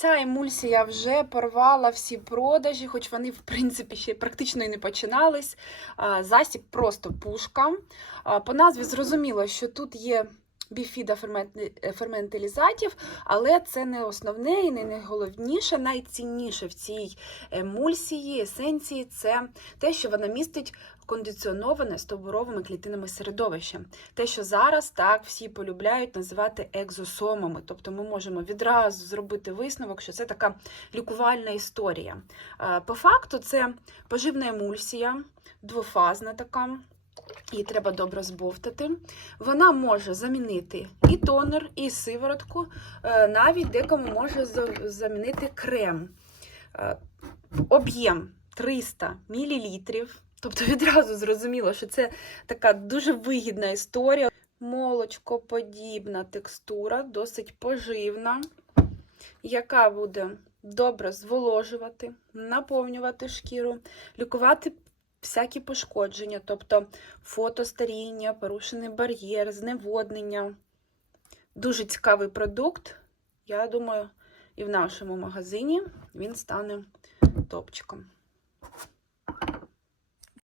Ця емульсія вже порвала всі продажі, хоч вони, в принципі, ще практично і не починались. Засіб просто пушка. По назві зрозуміло, що тут є біфіда ферменти- ферментилізатів, але це не основне і не найголовніше, найцінніше в цій емульсії, есенції це те, що вона містить кондиціоноване стовбуровими клітинами середовище. Те, що зараз так всі полюбляють називати екзосомами. Тобто ми можемо відразу зробити висновок, що це така лікувальна історія. Е, По факту, це поживна емульсія, двофазна така. Її треба добре збовтати. Вона може замінити і тонер, і сиворотку, е, навіть декому може замінити крем. Е, Об'єм 300 мл. Тобто відразу зрозуміло, що це така дуже вигідна історія. Молочкоподібна текстура, досить поживна, яка буде добре зволожувати, наповнювати шкіру, лікувати всякі пошкодження, тобто фотостаріння, порушений бар'єр, зневоднення. Дуже цікавий продукт. Я думаю, і в нашому магазині він стане топчиком.